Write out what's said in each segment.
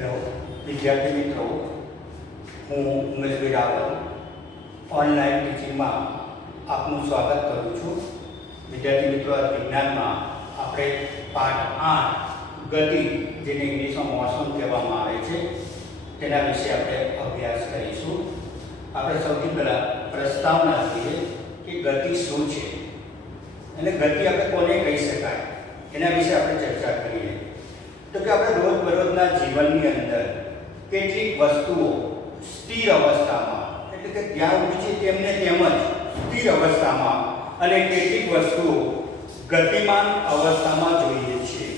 Hello વિદ્યાર્થી મિત્રો, હું ઉમેશભાઈ રાવલ ઓનલાઈન ટીચિંગમાં આપનું સ્વાગત કરું છું. વિદ્યાર્થી મિત્રો, આ વિજ્ઞાનમાં આપણે પાઠ 8 ગતિ, જેને ઇંગ્લિશમાં મોશન કહેવામાં આવે છે, તેના વિશે આપણે અભ્યાસ કરીશું. આપણે સૌથી પહેલાં પ્રસ્તાવના આપીએ કે ગતિ શું છે અને ગતિ આપણે કોને કહી શકાય એના વિશે આપણે ચર્ચા કરીએ. તો કે આપણે રોજબરોજના જીવનની અંદર કેટલીક વસ્તુઓ સ્થિર અવસ્થામાં, એટલે કે જ્યાં ઊભી છે તેમને તેમ જ સ્થિર અવસ્થામાં, અને કેટલીક વસ્તુઓ ગતિમાન અવસ્થામાં જોઈએ છીએ.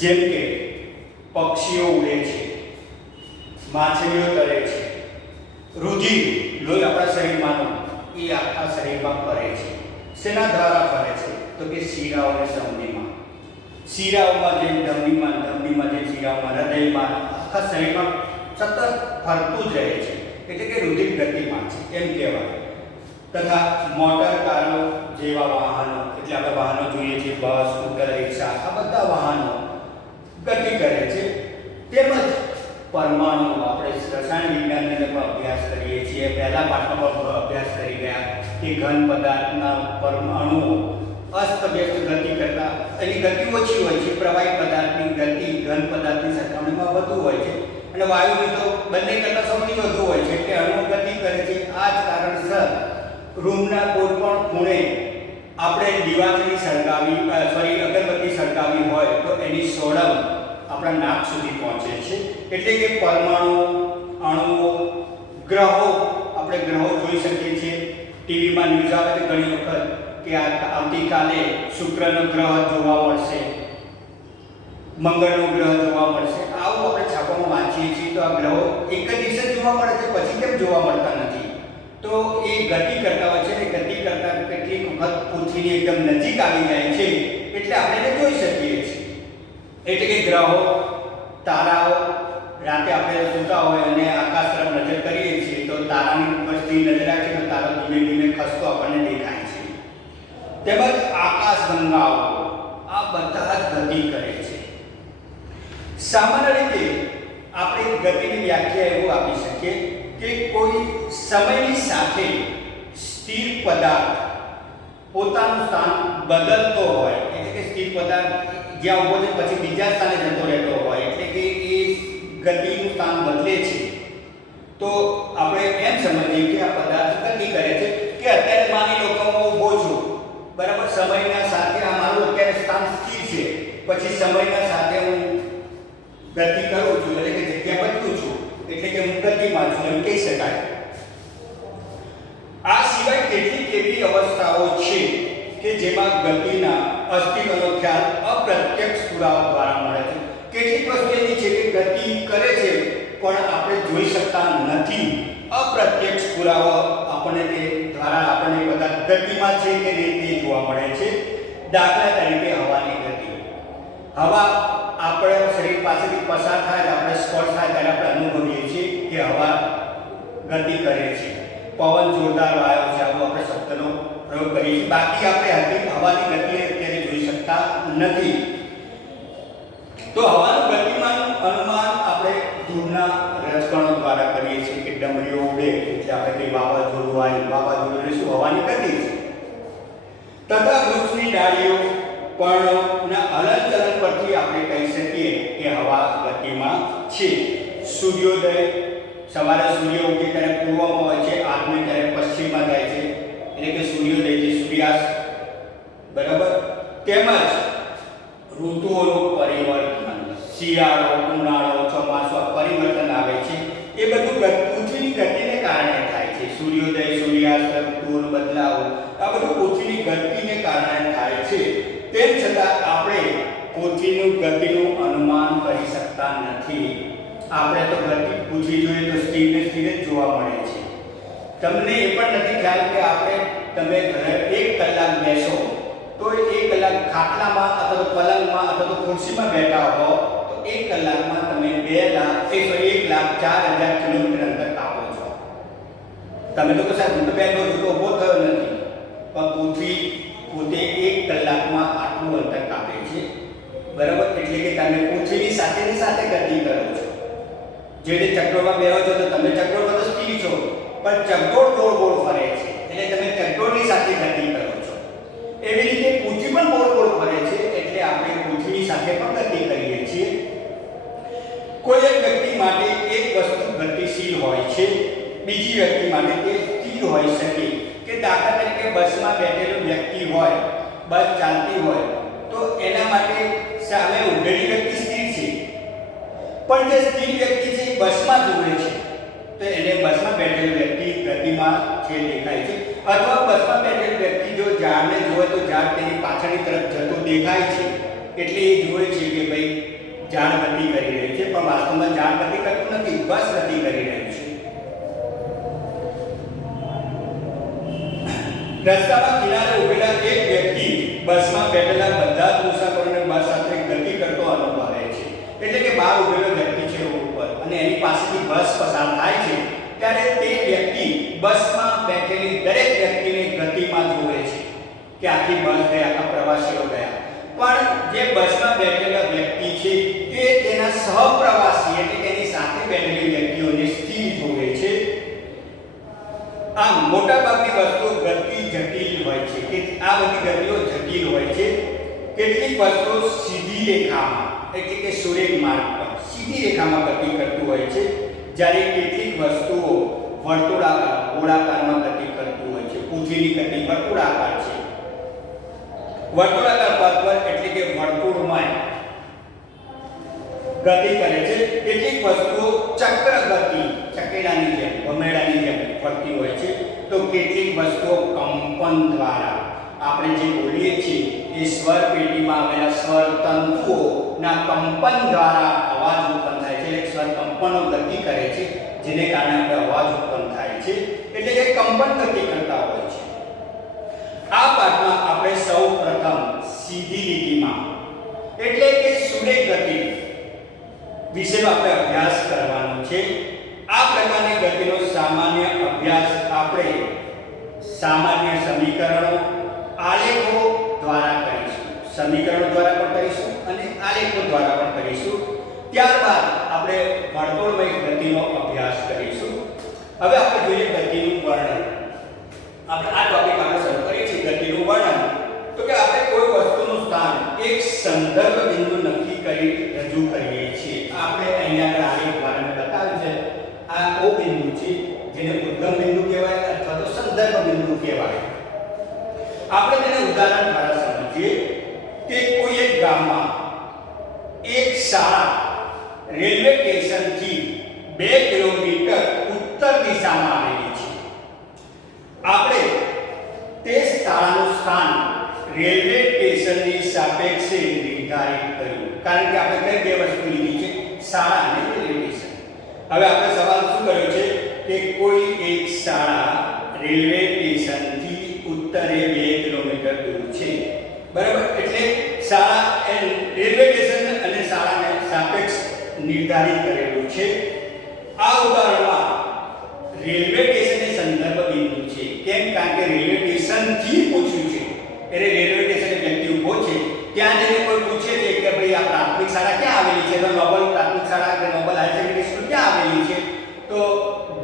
જેમ કે પક્ષીઓ ઉડે છે, માછલીઓ તરે છે, રુધિર લોહી આપણા શરીરમાંનું એ આખા શરીરમાં ફરે છે. શેના દ્વારા ફરે છે? તો કે શિરાઓ અને ધમનીમાં. શિરાઓમાં જે ધમનીમાં જે શિરાઓમાં, હૃદયમાં, આખા શરીરમાં સતત ફરતું જ રહે છે, એટલે કે રુધિર ગતિમાં છે એમ કહેવાય. તથા મોટર કારો જેવા વાહનો, એટલે આપણે વાહનો જોઈએ છીએ, બસ, સ્કૂટર, રિક્ષા, આ બધા વાહનો ગતિ કરે છે. તેમજ પરમાણુ, આપણે રસાયણ વિજ્ઞાનની અંદર પણ અભ્યાસ કરીએ છીએ. પહેલા પાઠમાં પણ અભ્યાસ કરી ગયા કે ઘન પદાર્થના પરમાણુઓ અસ્તવ્યસ્ત ગતિ કરતા એની ગતિ ઓછી હોય છે. પ્રવાહી પદાર્થની ગતિ ઘન પદાર્થની સરખામણીમાં વધુ હોય છે, અને વાયુની તો બંને કરતાં સૌથી વધુ હોય છે, એટલે અણુ ગતિ કરે છે. આ જ કારણસર રૂમના કોઈ પણ ખૂણે આપણે દીવાસળી સળગાવી અગરબત્તી સળગાવી હોય તો એની સોડમ આપણા નાક સુધી પહોંચે છે. એટલે કે પરમાણુ, અણુઓ, ગ્રહો, આપણે ગ્રહો જોઈ શકીએ છીએ. ટીવીમાં ન્યૂઝ આવે તો ઘણી વખત કે આવતીકાલે શુક્રનો ગ્રહ જોવા મળશે, મંગળનો ગ્રહ જોવા મળશે, આવું આપણે છાપામાં વાંચીએ છીએ. તો આ ગ્રહો એક જ દિવસે જોવા મળે છે, પછી કેમ જોવા મળતા નથી? તો એ ગતિ કરતા હોય છે, અને ગતિ કરતા કેટલીક વખત પૃથ્વીની એકદમ નજીક આવી જાય છે, એટલે આપણે એને જોઈ શકીએ છીએ. એટલે કે ગ્રહો, તારાઓ, રાતે આપણે સૂતા હોય અને આકાશ તરફ નજર કરીએ છીએ તો તારાની ઉપરથી નજર રાખીએ તો તારો ધીમે ધીમે ખસતો આપણને દેખાય છે. તેમજ આકાશગંગાઓ, આ બધા જ ગતિ કરે છે. સામાન્ય રીતે આપણે ગતિની વ્યાખ્યા એવું આપી શકીએ કે કોઈ સમયની સાથે સ્થિર પદાર્થ પોતાનું સ્થાન બદલતો હોય, એટલે કે સ્થિર પદાર્થ જ્યાં ઊભો છે પછી બીજા સ્થાને જતો રહેતો હોય, એટલે કે એ ગતિનું સ્થાન બદલે છે. તો આપણે એમ સમજીએ કે આ પદાર્થ ગતિ કરે છે. કે અત્યારે માની લો કે હું ઊભો છું, બરાબર, સમયના સાથે આ મારું અત્યારે સ્થાન સ્થિર છે, પછી સમયના સાથે હું ગતિ કરું છું, એટલે કે જગ્યા બદલું છું, એટલે કે હું ગતિમાં છું એમ કહી શકાય. આ સિવાય કેટલીક એવી અવસ્થાઓ છે કે જેમાં ગતિના અસ્તિત્વનો ખ્યાલ અપ્રત્યક્ષ પુરાવા દ્વારા મળે છે. કેટલીક વસ્તુ એવી છે કે ગતિ કરે છે પણ આપણે જોઈ શકતા નથી. અપ્રત્યક્ષ પુરાવા આપણને તે દ્વારા આપણને બધા ગતિમાં છે કે નહીં તે જોવા મળે છે. દાખલા તરીકે હવાની ગતિ. હવા આપણા શરીર પાસેથી પસાર થાય, આપણે સ્પર્શ થાય ત્યારે આપણે અનુભવીએ છીએ કે હવા ગતિ કરે છે. પવન જોરદાર વાયો છે, આવો આપણે શબ્દનો પ્રયોગ કરીએ છીએ. બાકી આપણે હવાની ગતિ અત્યારે જોઈ શકતા નથી. તો હવાનું ગતિમાન અનુમાન આપણે દૂરના રજકણો દ્વારા કરીએ છીએ કે ડમરીઓ ઉડે એટલે આપણે કઈ વાવાઝોડું આવ્યું, વાવાઝોડું શું હવાની ગતિ છે. તથા વૃક્ષની ડાળીઓ પર્ણોના હલનચલન પરથી આપણે કહી શકીએ કે હવા ગતિમાં છે. સૂર્યોદય, સવારે સૂર્ય ઉગે ત્યારે પૂર્વમાં હોય છે, આથમે ત્યારે પશ્ચિમમાં જાય છે, એટલે કે સૂર્યોદય છે, સૂર્યાસ્ત, બરાબર. તેમજ ઋતુઓનું પરિવર્તન, શિયાળો, ઉનાળો, ચોમાસું, પરિવર્તન આવે છે. એ બધું પૃથ્વીની ગતિને કારણે થાય છે. સૂર્યોદય, સૂર્યાસ્ત, ઋતુઓનો બદલાવ, આ બધું પૃથ્વીની ગતિને કારણે થાય છે. તેમ છતાં આપણે પૃથ્વીનું ગતિનું અનુમાન કરી શકતા નથી. આપણે તો ગતિ પૃથ્વી જોઈએ તો સ્થિરને સ્થિર જ જોવા મળે છે. તમને એ પણ નથી ખ્યાલ કે તમે ઘરે 1 કલાક બેસો તો 1 કલાક ખાટલામાં અથવા તો પલંગમાં અથવા તો ખુરશીમાં બેઠા હો તો 1 કલાકમાં તમે 1,04,000 કિલોમીટર અંતર કાપો છો. તમે તો કશા હું તો બેઠો છું તો ઊભો થયો નથી, પણ પૃથ્વી પોતે 1 કલાકમાં આટલું અંતર કાપે છે, બરાબર. એટલે કે તમે પૃથ્વીની સાથે ગતિ કરો છો. જે ચક્રોમાં બેહો છો તો તમે ચક્રોમાં તો સ્થિર છો, પણ ચક્રોળ ગોળ ગોળ ફરે છે એટલે તમે ચક્રોળની સાથે ગતિ કરો છો. એવી રીતે પૃથ્વી પણ ગોળ ગોળ ફરે છે એટલે આપણે પૃથ્વીની સાથે પણ ગતિ કરીએ છીએ. કોઈ એક વ્યક્તિ માટે એક વસ્તુ ગતિશીલ હોય છે, બીજી વ્યક્તિ માટે તે સ્થિર હોઈ શકે. કે દાખલા તરીકે બસમાં બેઠેલો વ્યક્તિ હોય, બસ ચાલતી હોય તો એના માટે સામે ઊભેલી વ્યક્તિ સ્થિર છે, પણ જે સ્થિર વ્યક્તિ છે એ બસમાં જુએ છે તો એને બસમાં બેઠેલો વ્યક્તિ ગતિમાં છે દેખાય છે. અથવા બસમાં બેઠેલો વ્યક્તિ જો ઝાડને જોવે તો ઝાડ તેની પાછળની તરફ જતો દેખાય છે એટલે એ જુએ છે કે ભાઈ ઝાડ ગતિ કરી રહ્યું છે, પણ વાસ્તવમાં ઝાડ ગતિ કરતું નથી, બસ ગતિ કરી રહ્યું છે. રસ્તાના કિનારે ઉભેલા એક વ્યક્તિ બસમાં બેઠેલા બધા જ મુસાફરોને બસ સાથે ગતિ કરતો અનુભવે છે. એટલે કે બહાર ઉભેલો વ્યક્તિ છે રોડ પર અને એની પાસેથી બસ પસાર થાય છે ત્યારે તે વ્યક્તિ બસમાં બેઠેલી દરેક વ્યક્તિને ગતિમાં જુએ છે કે આખી બસ ગઈ, આખા પ્રવાસીઓ ગયા. પણ જે બસમાં બેઠેલા વ્યક્તિ છે તે તેના સહપ્રવાસી એટલે તેની સાથે બેઠેલી વ્યક્તિઓને સ્થિર જુએ છે. આમ મોટાભાગની વસ્તુઓ ગતિ જટિલ હોય છે કે આ બધી ગતિઓ જટિલ હોય છે. કેટલીક વસ્તુઓ સીધી રેખામાં એટલે કે સુરેખ માર્ગ પર સીધી રેખામાં ગતિ કરતું હોય છે, જ્યારે કેટલીક વસ્તુઓ વર્તુળાકાર ગોળાકારમાં ગતિ કરતું હોય છે. પૃથ્વીની ગતિ વર્તુળાકાર છે. વર્તુળાકાર પથ પર એટલે કે વર્તુળમય ગતિ કરે છે. કેટલીક વસ્તુઓ ચક્ર ગતિ ચકેડાની જેમ ભમેડાની જેમ ફરતી હોય છે, તો કેટલીક વસ્તુઓ કંપન દ્વારા આપણે જે બોલીએ છીએ એ સ્વર પેટીમાં આવેલા સ્વર તંતુઓના કંપન દ્વારા અવાજ ઉત્પન્ન થાય છે. એટલે સ્વર કંપનો ગતિ કરે છે જેને કારણે આપણે અવાજ ઉત્પન્ન થાય છે, એટલે કે કંપન ગતિ કરતા હોય છે. આ પાઠમાં આપણે સૌ પ્રથમ સીધી લીટીમાં એટલે કે સુરેખ ગતિ વિશેનો આપણે અભ્યાસ કરવાનો છે. આ પ્રકારની ગતિનો સામાન્ય અભ્યાસ આપણે સામાન્ય સમીકરણો આલેખો દ્વારા કરીશું. સમીકરણો દ્વારા પણ કરીશું અને આલેખો દ્વારા પણ કરીશું. ત્યારબાદ આપણે વર્તુળમય ગતિનો અભ્યાસ કરીશું. હવે આપણે જોઈએ ગતિનું વર્ણન. આપણે આ ટોપિક આપણે શરૂ કરીએ છીએ ગતિનું વર્ણન. તો કે આપણે કોઈ વસ્તુનું સ્થાન એક સંદર્ભ બિંદુ નક્કી કરી રજૂ કરીએ છીએ. આપણે અહીંયા આગળ આલેખ દ્વારા મેં બતાવ્યું છે. આ ઓ બિંદુ છે જેને ઉદ્ગમ બિંદુ કહેવાય અથવા તો સંદર્ભ બિંદુ કહેવાય. આપણે તેને ઉદાહરણ દ્વારા સમજીએ કે કોઈ એક ગામમાં એક શાળા રેલવે સ્ટેશનથી 2 કિલોમીટર ઉત્તર દિશામાં આવેલી છે. આપણે તે શાળાનું સ્થાન રેલવે સ્ટેશનની સાપેક્ષે નિર્ધારિત કર્યું, કારણ કે આપણે કઈ બે વસ્તુ લીધી છે, શાળા અને રેલવે સ્ટેશન. હવે આપણે સવાલ શું કર્યો છે કે કોઈ એક શાળા રેલવે સ્ટેશનથી ઉત્તરે 2 કિલોમીટર દૂર છે, બરાબર. એટલે શાળા એ રેલવે સ્ટેશન અને શાળાને સાપેક્ષ નિર્ધારિત કરેલું છે. આ ઉદાહરણમાં રેલવે સ્ટેશન એ સંદર્ભ બિંદુ છે. કેમ? કારણ કે રેલવે સ્ટેશનથી પૂછ્યું છે એટલે રેલવે સ્ટેશન વ્યક્તિ ઊભો છે, ત્યાં જઈને કોઈ પૂછે છે કે ભાઈ આ પ્રાથમિક શાળા ક્યાં આવેલી છે, તો નોબલ પ્રાથમિક શાળા કે નોબલ હાયર સેકન્ડરી સ્કૂલ ક્યાં આવેલી છે, તો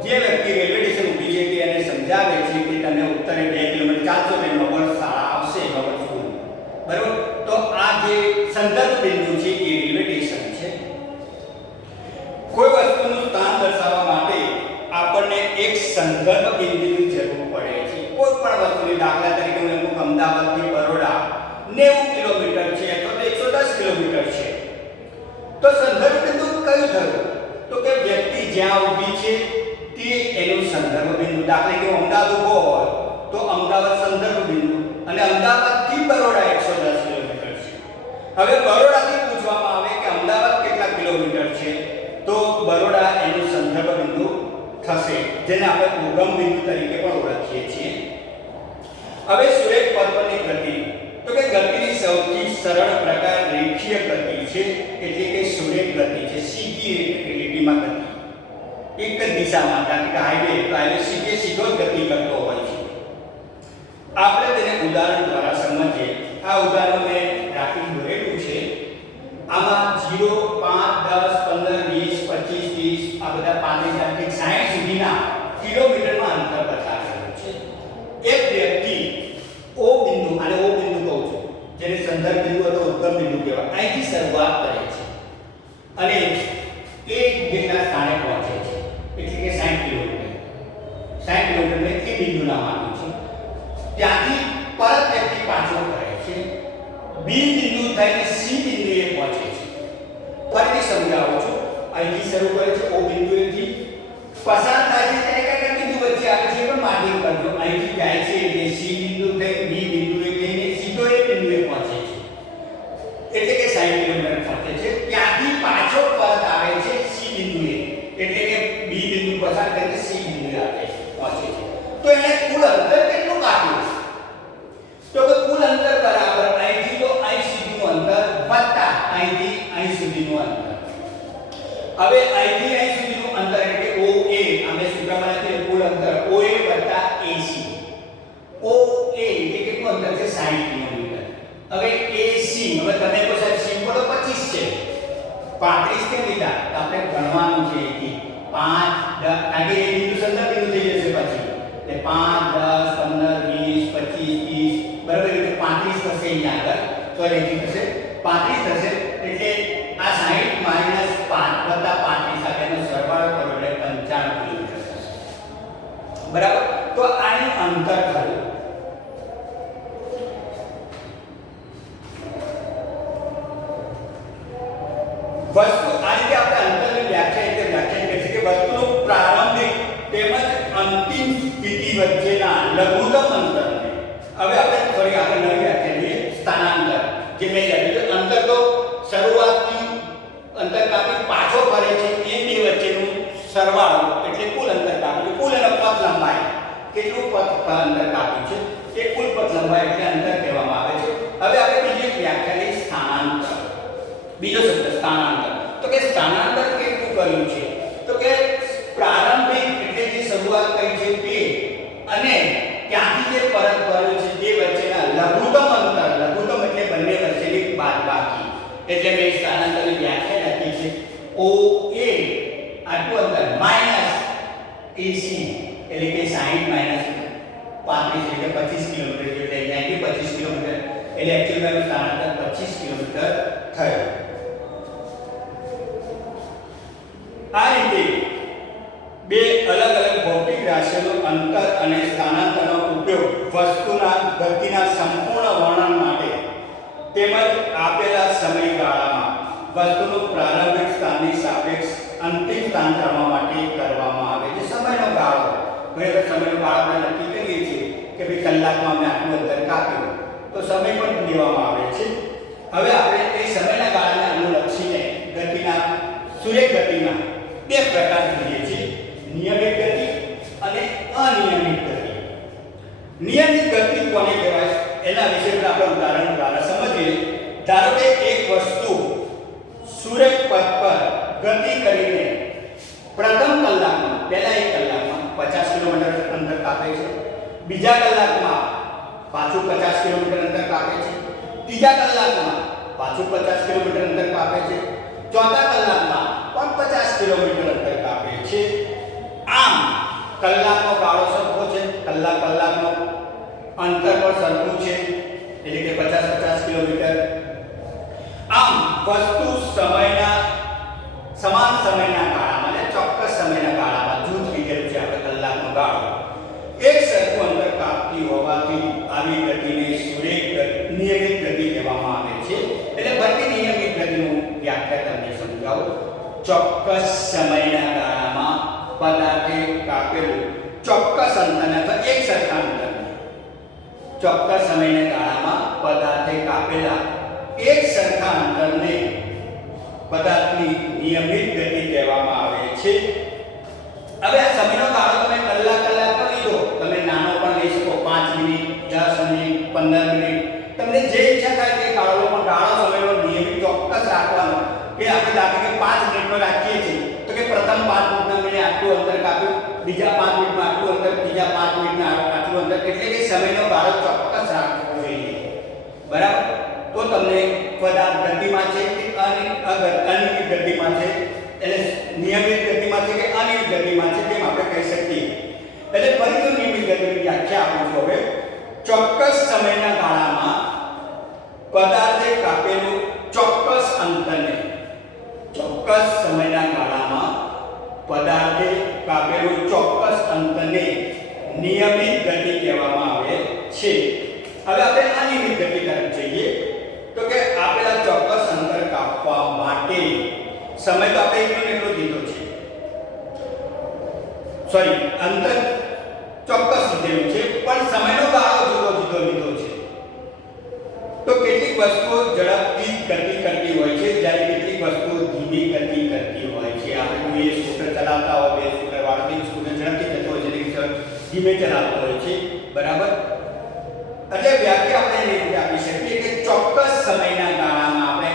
જે વ્યક્તિ રેલવે સ્ટેશન ઊભી છે તે એને સમજાવે છે કે તમે ઉત્તરે 2 કિલોમીટર ચાલશો એટલે નોબલ શાળા આવશે, નોબલ સ્કૂલ, બરાબર. તો આ જે સંદર્ભ બિંદુ છે એ રેલવે સ્ટેશન છે. કોઈ વસ્તુનું સ્થાન દર્શાવવા માટે આપણને એક સંદર્ભ બિંદુની જરૂર પડે છે. કોઈ પણ વસ્તુની, દાખલા તરીકે હું એમ અમદાવાદથી બરોડા 90 કિલોમીટર છે અથવા તો 110 કિલોમીટર છે, તો સંદર્ભ બિંદુ કયું થયું? તો કે વ્યક્તિ જ્યાં ઊભી છે તે એનું સંદર્ભ બિંદુ. દાખલા કે અમદાવાદ ઊભો હોય તો અમદાવાદ સંદર્ભ બિંદુ અને અમદાવાદથી બરોડા 110 કિલોમીટર છે. હવે બરોડાથી પૂછવામાં આવે કે અમદાવાદ કેટલા કિલોમીટર છે, તો બરોડા એનું સંદર્ભ બિંદુ થશે, જેને આપણે ઉગમ બિંદુ તરીકે પણ ઓળખીએ છીએ. હવે સુરેખ પથ પરની ગતિ, તો કે ગતિની સૌથી સરળ પ્રકાર રેખીય ગતિ છે, એટલે કે સુરેખ ગતિ છે. સીધી લીટીમાં ગતિ, એક જ દિશામાં, કારણ કે હાઈવે તો હાઈવે સીધો જ ગતિ કરતો હોય છે. આપણે તેને ઉદાહરણ દ્વારા સમજીએ. આ ઉદાહરણ મેં ગ્રાફિક દોરેલું છે. આમાં 0, 5, 10, 15, 20, 25, 30 આ 35 થી 60 સુધીના કિલોમીટરમાં અંતર બતાવી રહ્યું છે. એક વ્યક્તિ O બિંદુ, આને O બિંદુ કહું છું, જેને સંદર્ભ બિંદુ અથવા ઉદ્ગમ બિંદુ કહેવાય, અહીંથી શરૂઆત કરે છે અને એ જેટલા સ્થાને પહોંચે છે, એટલે કે 60 કિલોમીટર. 60 કિલોમીટરને એ બિંદુ નામ આપ્યું છે. ત્યાંથી પરત વ્યક્તિ પાછો ફરે છે, B બિંદુ થઈને C બિંદુએ પહોંચે છે. ફરીથી સમજાવું છું, અહીંથી શરૂ કરે છે O બિંદુએથી, પસાર થાય છે ત્યારે કઈ બિંદુ વચ્ચે આવે છે પણ માર્કિંગ કરજો. અહીંથી જાય છે એટલે C બિંદુ થઈ B બિંદુએ થઈને સીધો એ બિંદુએ પહોંચે છે, એટલે કે 60 કિલોમીટર પહોંચે છે. ત્યાંથી પાછો પરત આવે છે C બિંદુએ, એટલે કે B બિંદુ પસાર કરીને C બિંદુએ આવે પહોંચે છે. તો એને કુલ અંતર કેટલું કાપ્યું? તો કે કુલ અંતર બરાબર અહીંથી તો અહીં સુધીનું અંતર વત્તા અહીંથી અહીં સુધીનું અંતર. હવે અહીંથી અહીં સુધીનું અંતર એટલે કે OA, અમે સૂત્રમાં લખીએ કુલ અંતર OA વત્તા AC. OA એટલે કેટલું અંતર છે? 60 કિલોમીટર. હવે AC, હવે તમે કહો સાહેબ સિમ્પલ તો 25 છે, 35 કેમ લીધા? તો આપણે ગણવાનું છે એથી 5 10, આગે એ બિંદુ સંદર્ભ બિંદુ થઈ જશે પછી, એટલે 5 10 15 20 25 30, બરાબર, એટલે 35 થશે અહીંયા આગળ. તો અહીંથી થશે 35 થશે, એટલે આ 60 માઈનસ 5 વત્તા 35 આ બેનો સરવાળો કરો એટલે 95 કિલોમીટર થશે. બરાબર, તો આનું અંતર થયું. વસ્તુ આ રીતે આપણે અંતરની વ્યાખ્યા કરી છે કે વસ્તુનું પ્રારંભિક તેમજ અંતિમ સ્થિતિ વચ્ચેના લઘુત્તમ અંતરને, હવે આપણે થોડી આગળ નવી વ્યાખ્યા લઈએ, સ્થાનાંતર. જે મેં લખ્યું અંતર તો શરૂઆતથી અંતર કાપી પાછો ફરે છે એ બે વચ્ચેનું સરવાળો એટલે કુલ અંતર કાપ્યું. કુલ અને પથ લંબાઈ, કેટલું પથ અંતર કાપ્યું છે એ કુલ પથ લંબાઈ એટલે અંતર કહેવામાં આવે છે. હવે આપણે બીજી એક વ્યાખ્યા લઈએ, સ્થાનાંતર. બીજો શબ્દ સ્થાનાંતર. તો કે સ્થાનાંતર કેટલું કર્યું છે? તો કે પ્રારંભિક એટલે જે શરૂઆત કરી છે તે અને ત્યાંથી જે પરત ફર્યો છે તે વચ્ચેના લઘુત્તમ અંતર, લઘુત્તમ એટલે બંને વચ્ચેની બાદબાકી, એટલે મેં સ્થાનાંતરની વ્યાખ્યા લખી છે OA આટલું અંતર માઈનસ AC એટલે કે 60 માઈનસ 35 એટલે 25 કિલોમીટર, એટલે અહીંયાથી 25 કિલોમીટર, એટલે એક્ચ્યુઅલી સ્થાનાંતર 25 કિલોમીટર થયું. આ રીતે બે અલગ અલગ ભૌતિક રાશિઓનું અંતર અને સ્થાનાંતરનો ઉપયોગ વસ્તુના ગતિના સંપૂર્ણ વર્ણન માટે તેમજ આપેલા સમયગાળામાં વસ્તુનું પ્રારંભિક સ્થાનની સાપેક્ષ અંતિમ સ્થાન જાણવા માટે કરવામાં આવે છે. સમયનો ગાળો, ઘણીવાર સમયનો ગાળો આપણે નક્કી કરીએ છીએ કે ભાઈ કલાકમાં અમે આટલું અંતર કાપ્યું, તો સમય પણ દેવામાં આવે છે. હવે આપણે એ સમયના ગાળાને અનુલક્ષીને ગતિના સુરેખ ગતિના બે પ્રકાર જોઈએ છીએ, નિયમિત ગતિ અને અનિયમિત ગતિ. નિયમિત ગતિ કોને કહેવાય એના વિશે આપણે ઉદાહરણ દ્વારા સમજીએ. ધારો કે એક વસ્તુ સુરેખ પથ પર ગતિ કરીને પ્રથમ કલાકમાં, પહેલા એક કલાકમાં 50 કિલોમીટર અંતર કાપે છે, બીજા કલાકમાં પાછું 50 કિલોમીટર અંતર કાપે છે, ત્રીજા કલાકમાં પાછું 50 કિલોમીટર અંતર કાપે છે, ચોથા કલાકમાં પણ 50 કિલોમીટર અંતર કાપે છે. આમ કલાકનો ગાળો સરખો છે, કલાકનો અંતર પણ સરખું છે, એટલે કે 50 કિલોમીટર. આમ વસ્તુ સમયના સમાન સમયના ગાળામાં એટલે ચોક્કસ સમયના ગાળામાં જૂથ લીધેલું છે આપણે કલાકનો ગાળો, એક સરખું અંતર કાપતી હોવાથી આવી ગતિને સુરેખ નિયમિત ગતિ કહેવામાં આવે છે. એટલે ફરી નિયમિત ગતિનું વ્યાખ્યા તમને સમજાવું. ચોક્કસ સમયના ગાળામાં પદાર્થે કાપેલું ચોક્કસ અંતર અથવા એક સરખા અંતરને, ચોક્કસ સમયના ગાળામાં પદાર્થે કાપેલા એક સરખા અંતરને પદાર્થની નિયમિત ગતિ કહેવામાં આવે છે. હવે આ સમયનો ગાળો તમે કલાક પર લીધો, તમે નાનો પણ લઈ શકો, 5 મિનિટ 10 મિનિટ 15 મિનિટ, તમને જે ઈચ્છા થાય તે ગાળો, પણ ગાળો સમયનો નિયમિત ચોક્કસ રાખવાનો. કે આપણે દાખલા કે 5 મિનિટનો રાખીએ છીએ તો કે પ્રથમ 5 મિનિટમાં મેં આટલું અંતર કાપ્યું, બીજા 5 મિનિટમાં આટલું અંતર, ત્રીજા 5 મિનિટમાં આટલું અંતર, એટલે કે સમયનો ગાળો ચોક્કસ રાખવો જોઈએ. બરાબર, તો તમને પદાર્થ ગતિમાં છે કે અનિયમિત ગતિમાં છે, એટલે નિયમિત ગતિમાં છે કે અનિયમિત ફરીથી નિયમિત ગતિની વ્યાખ્યા આપું છું. હવે ચોક્કસ સમયના ગાળામાં પદાર્થે કાપેલું ચોક્કસ અંતરને, ચોક્કસ સમયના ગાળામાં પદાર્થે કાપેલું ચોક્કસ અંતરને નિયમિત ગતિ કહેવામાં આવે છે. હવે આપણે અનિયમિત ગતિ તરફ જઈએ તો કે આપેલા ચોક્કસ અંતર કાપવા માટે સમય તો આપણે એટલો દીધો છે, સોરી અંતર ચોક્કસ લીધેલું છે, પણ સમયનો ગાળો જુદો લીધો છે. તો કેટલીક વસ્તુઓ ઝડપથી ગતિ કરતી હોય છે, જ્યારે કેટલીક વસ્તુઓ ધીમી ગતિ કરતી હોય છે. આપણે જોઈએ સ્કૂટર ચલાવતા હોય, બે સ્કૂટર વાળો સ્કૂટર ઝડપથી જતો હોય છે, ધીમે ચલાવતો હોય છે, બરાબર. એટલે વ્યાખ્યા આપણે એ રીતે આપી શકીએ કે ચોક્કસ સમયના ગાળામાં આપણે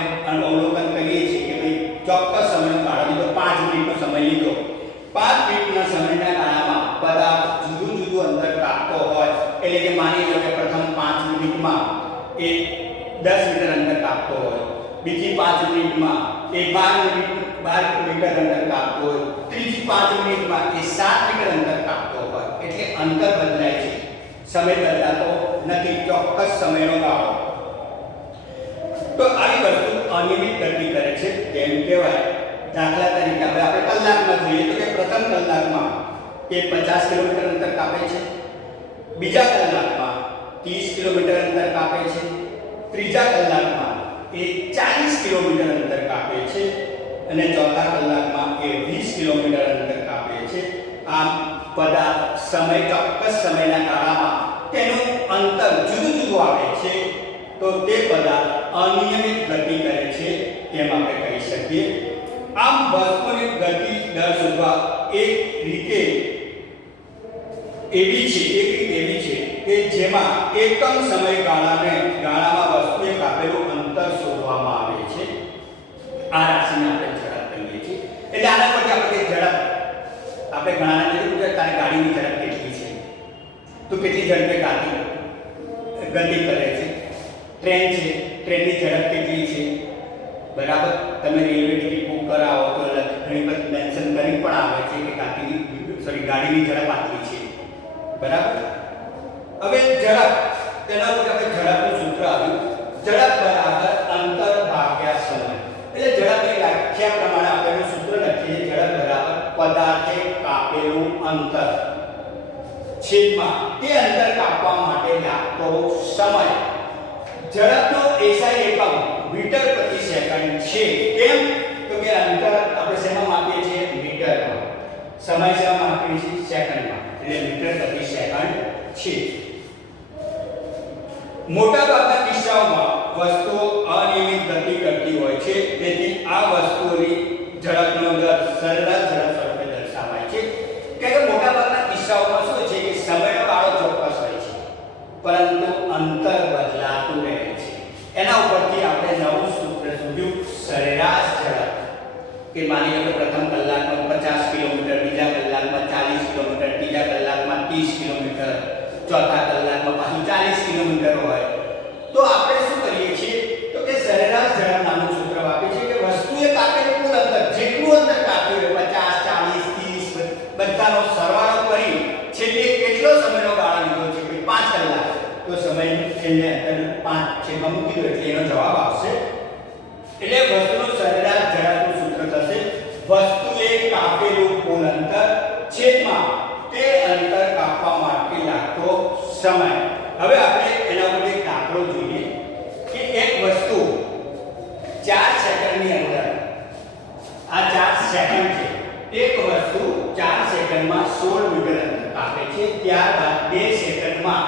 અવલોકન કરીએ છીએ કે ભાઈ ચોક્કસ સમયનો ગાળો લીધો, 5 મિનિટનો સમય લીધો. 5 મિનિટના સમયના ગાળામાં પદાર્થ જુદું અંતર કાપતો હોય, એટલે કે માની લો કે પ્રથમ 5 મિનિટમાં એ 10 મીટર અંતર કાપતો હોય, બીજી 5 મિનિટમાં એ 12 મીટર અંતર કાપતો હોય, ત્રીજી 5 મિનિટમાં એ 7 મીટર અંતર કાપતો હોય. એટલે અંતર બદલાય છે, સમય બદલાતો નથી, ચોક્કસ સમયનો ગાળો. તો આવી વસ્તુ અનિયમિત ગતિ કરે છે. જેમ કહેવાય દાખલા તરીકે હવે આપણે કલાકમાં જોઈએ તો કે પ્રથમ કલાકમાં એ 50 કિલોમીટર અંતર કાપે છે, બીજા કલાકમાં 30 કિલોમીટર અંતર કાપે છે, ત્રીજા કલાકમાં એ 40 કિલોમીટર અંતર કાપે છે અને ચોથા કલાકમાં એ 20 કિલોમીટર અંતર કાપે છે. આમ પદાર્થ ચોક્કસ સમયના ગાળામાં તેનું અંતર જુદું આવે છે, તો તે પદાર્થ અનિયમિત ગતિ કરે છે તેમ આપણે કહી શકીએ. આમ વસ્તુની ગતિ દર શોધવા એક રીત એવી છે કે જેમાં એકમ ગાળામાં વસ્તુએ કાપેલું અંતર શોધવામાં આવે છે. આ રાશિને આપણે ઝડપ કહીએ છીએ. એટલે આના પરથી આપણે ઝડપ આપણે ઘણાને નથી પૂછ્યા તારી ગાડીની ઝડપ કેટલી છે, તો કેટલી ઝડપે ગતિ કરે છે. ટ્રેન છે, ટ્રેનની ઝડપ કેટલી છે, બરાબર. તમે રેલવે ટિકિટ બુક કરાવો તો ઘણી વખત મેન્શન કરી પણ આવે છે કે ગાડીની ઝડપ આટલી છે, બરાબર. હવે ઝડપ, તેના ઉપર આપણે ઝડપનું સૂત્ર આવ્યું, ઝડપ બરાબર અંતર ભાગ્યા સમય. એટલે ઝડપની વ્યાખ્યા પ્રમાણે આપણે સૂત્ર લખીએ, ઝડપ બરાબર પદાર્થે કાપેલું અંતર છેદમાં તે અંતર કાપવા માટે લાગતો સમય. ઝડપનો એસઆઈ એકમ મીટર પ્રતિ સેકન્ડ છે. કેમ? તો કે અંતર આપણે શેમાં માપીએ છીએ? મીટરમાં. સમય શેમાં માપીએ છીએ? સેકન્ડમાં. એટલે મીટર પ્રતિ સેકન્ડ છે. મોટાભાગના કિસ્સાઓમાં વસ્તુઓ અનિયમિત ગતિ કરતી હોય છે, તેથી આ વસ્તુઓની ઝડપનો દર સરેરાશ ઝડપ સ્વરૂપે દર્શાવાય છે. કે મોટાભાગના કિસ્સાઓમાં શું છે કે સમયનો ગાળો ચોક્કસ હોય છે, પરંતુ અંતર બદલાતું રહે છે. એના ઉપરથી આપણે નવું સૂત્ર શોધ્યું, સરેરાશ ઝડપ. કે માની લો કે પ્રથમ કલાકમાં 50 કિલોમીટર, બીજા કલાકમાં 40 કિલોમીટર, ત્રીજા કલાકમાં 30 કિલોમીટર, ચોથા કલાકમાં પાછું 40 કિલોમીટર હોય, તો આપણે શું કરીએ છીએ તો કે સરેરાશ ઝડપ નામનું સૂત્ર વાપરીએ છીએ કે વસ્તુએ કાપેલું કુલ અંતર, જેટલું અંતર કાપ્યું હોય 50, 40, 30 બધાનો સરવાળો કરી છેલ્લે કેટલો સમયનો ગાળો લીધો છે, કે 5 કલાક, તો સમય છેલ્લે અંતર 5 છેદમાં મૂકી દો એટલે એનો જવાબ આવશે. એટલે વસ્તુનું સરેરાશ ઝડપનું સૂત્ર થશે વસ્તુએ કાપેલું કુલ અંતર છેદમાં તે અંતર કાપવા માટે લાગતો સમય. હવે આપણે એના ઉપર એક દાખલો જોઈએ કે એક વસ્તુ 4 સેકન્ડની અંદર, આ 4 સેકન્ડ છે, એક વસ્તુ 4 સેકન્ડમાં 16 મીટર અંતર કાપે છે, ત્યારબાદ 2 સેકન્ડમાં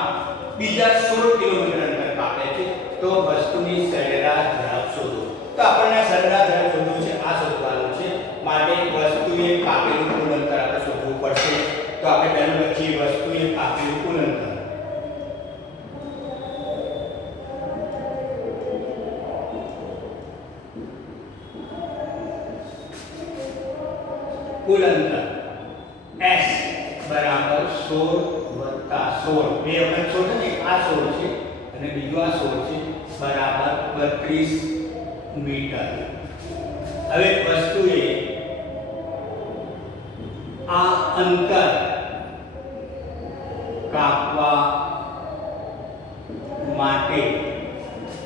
બીજા 16 કિલોમીટર અંતર કાપે છે, તો વસ્તુની સરેરાશ ઝડપ શોધો. તો આપણને સરેરાશ ઝડપ શોધવું છે, આ શોધવાનું છે. માટે વસ્તુએ કાપેલું કુલ અંતર આપણે શોધવું પડશે. તો આપણે પહેલું લખીએ વસ્તુએ કાપેલું કુલ અંતર. કુલ અંતર s બરાબર 16 + 16. બે વખત 16 છે, આ 16 છે અને બીજું આ 16 છે, બરાબર 32 મીટર. હવે વસ્તુએ આ અંતર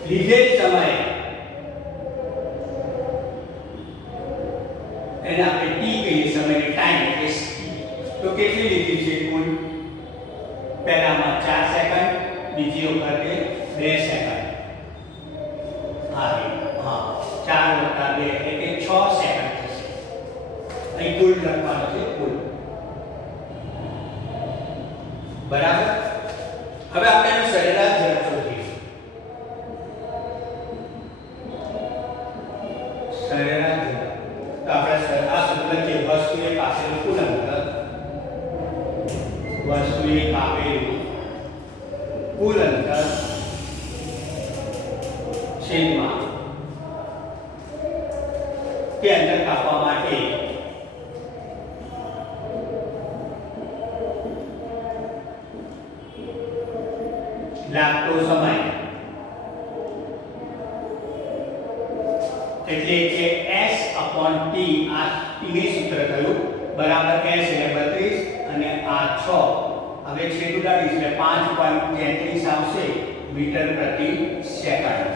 લીધેલ સમયે એને આપણે ટી કહીએ, સમયની ટાઈમ એટલે તો કેટલી લીધી છે કુલ? પહેલામાં 4 સેકન્ડ, બીજી વખતે 2 સેકન્ડ. હા 4 + 2 એટલે કે 6 સેકન્ડ થશે. અહીં કુલ લખવાનું છે કુલ. બરાબર. હવે આપણે એનું સરેરાશ ઝડપ શોધીએ. સરેરાશ ઝડપ તો આપણે આ સૂત્ર છે વસ્તુએ પાસેનું કુલ અંતર, વસ્તુએ કાપેલું કુલ અંતર છેદમાં તે અંતર કાપવા માટે લાગતો સમય એટલે કે S/T. આ ટીની સૂત્ર થયું બરાબર S એટલે 32 અને આ 6. હવે છેદ ઉડાડીશ એટલે 5.33 આવશે મીટર પ્રતિ સેકન્ડ.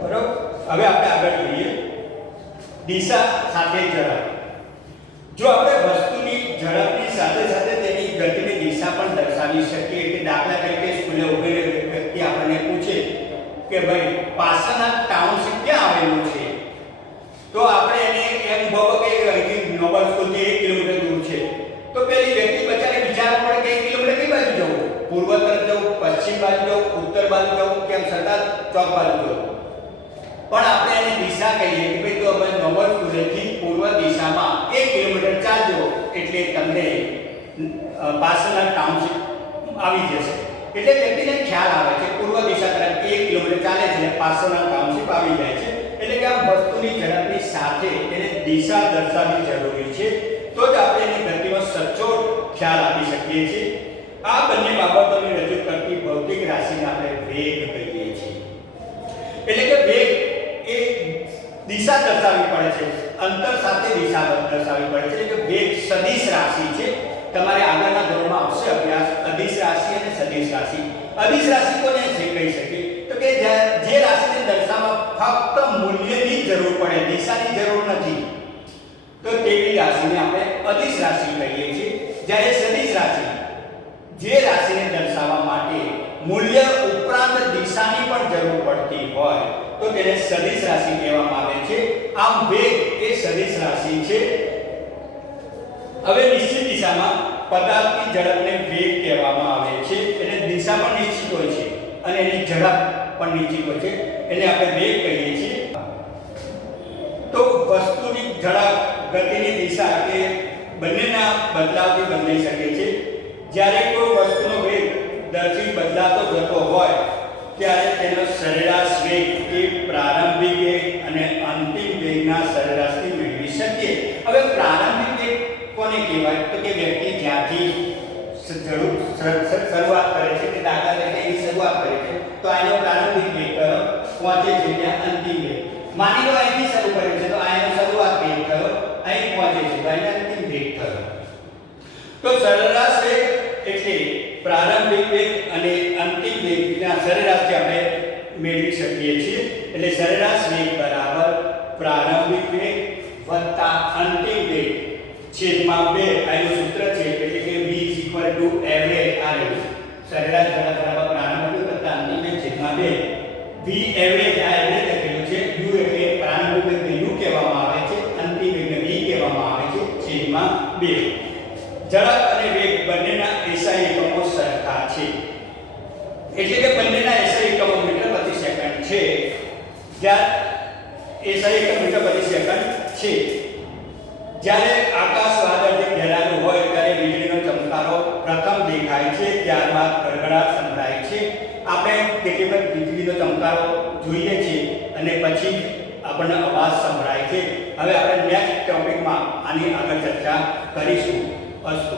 બરોબર. હવે આપણે આગળ જોઈએ દિશા સાથે ઝડપ. જો આપણે વસ્તુની ઝડપની સાથે સાથે તેની ગતિની દિશા પણ દર્શાવી શકીએ કે દાખલા તરીકે સ્કૂલે ઉભેલો વ્યક્તિ આપણને પૂછે કે ભાઈ પાસના ટાઉનશીપ ક્યાં આવેલું છે, તો આપણે એને એમ ભાવો કે અહીંથી નોબલ સ્કૂલથી 1 કિલોમીટર દૂર છે, તો પેલી વ્યક્તિ બચારે વિચારવું પડે કે 1 કિલોમીટર કઈ બાજુ જવું, પૂર્વ તરફ જવું, પશ્ચિમ બાજુ જવું, ઉત્તર બાજુ જવું કે એમ સરદાર ચોક બાજુ જવું. પણ આપણે એની દિશા કહીએ કે ભાઈ તો અમે નોબલ સ્કૂલથી પૂર્વ દિશામાં 1 કિલોમીટર ચાલજો એટલે તમને પાસના ટાઉનશીપ આવી જશે. એટલે વ્યક્તિને ખ્યાલ આવે છે પૂર્વ દિશા તરફ 1 કિલોમીટર ચાલે છે પાસના ટાઉનશીપ આવી જાય છે. એટલે કે આ વસ્તુની ઝડપની સાથે એને દિશા દર્શાવવી જરૂરી છે, તો જ આપણે એની ગતિનો સચોટ ખ્યાલ આપી શકીએ છીએ. આ બંને બાબતોને રજૂ કરતી ભૌતિક રાશિને આપણે વેગ કહીએ છીએ. એટલે કે વેગ એ દિશા દર્શાવવી પડે છે, અંતર સાથે દિશા દર્શાવવી પડે છે. એટલે કે વેગ સદિશ રાશિ છે. તમારે આગળના ધોરણમાં આવશે અભ્યાસ અદિશ રાશિ અને સદિશ રાશિ. અદિશ રાશિ કોને કહી શકીએ? તો કે જે રાશિને દર્શાવવા ફક્ત મૂલ્યની જરૂર પડે, દિશાની જરૂર નથી, તો તેવી રાશિને આપણે અદિશ રાશિ કહીએ છીએ. જ્યારે સદિશ રાશિ જે રાશિને દર્શાવવા માટે મૂલ્ય ઉપરાંત દિશાની પણ જરૂર પડતી હોય તો તેને સદિશ રાશિ કહેવામાં આવે છે. આમ વેગ એ સદિશ રાશિ છે. હવે નિશ્ચિત દિશામાં પદાર્થની ઝડપને વેગ કહેવામાં આવે છે. એટલે દિશા પણ નિશ્ચિત હોય છે અને એની ઝડપ પણ નિશ્ચિત હોય છે, એને આપણે વેગ કહીએ છીએ. તો વસ્તુની ઝડપ, ગતિની દિશા કે બંનેના બદલાવથી બદલાઈ શકે છે. જ્યારે કોઈ વસ્તુનો વેગ દરથી બદલાતો જતો હોય ત્યારે તેનો સરેરાશ વેગ એ પ્રારંભિક વેગ અને અંતિમ વેગના સરેરાશથી મેળવી શકીએ. હવે પ્રારંભિક વેગ કોને કહેવાય? તો કે વ્યક્તિ જ્યાંથી શરૂઆત કરે છે કે દાખલા તરીકે એની શરૂઆત કરે છે તો આનો પ્રારંભિક વેગ કયો પહોંચે છે ત્યાં અંતિમ વેગ. માની લો અહીંથી શરૂ કરે છે તો આનો શરૂઆત વેગ કયો અહીં પહોંચે છે તો આનો અંતિમ વેગ કયો. તો સરેરાશ વેગ એટલે પ્રારંભિક વેગ અને અંતિમ વેગના સરેરાશથી આપણે મેળવી શકીએ છીએ. એટલે સરેરાશ વેગ બરાબર પ્રારંભિક વેગ વત્તા અંતિમ વેગ છેદમાં 2. આનું સૂત્ર છે એટલે કે v એવરેજ આ રહ્યું. સરેરાશ ઝડપ બરાબર પ્રારંભિક વેગ વત્તા અંતિમ વેગ છેદમાં 2. v એવરેજ આ એવરેજ લખેલું છે. u એટલે પ્રારંભિક વેગને u કહેવામાં આવે છે, અંતિમ વેગને v કહેવામાં આવે છે છેદમાં 2. ઝડપ અને વેગ બંનેના SI એકમો સરખા છે. એટલે કે બંનેના SI એકમો મીટર પ્રતિ સેકન્ડ છે. જ્યારે SI એકમ મીટર પ્રતિ સેકન્ડ છે. જ્યારે આકાશ વાદળથી ઘેરાયેલું હોય ત્યારે વીજળીનો ચમકારો પ્રથમ દેખાય છે, ત્યારબાદ ગડગડાટ સંભળાય છે. આપણે કેટલી વખત વીજળીનો ચમકારો જોઈએ છીએ અને પછી આપણને અવાજ સંભળાય છે. હવે આપણે નેક્સ્ટ ટોપિકમાં આની આગળ ચર્ચા કરીશું. અસ્તુ.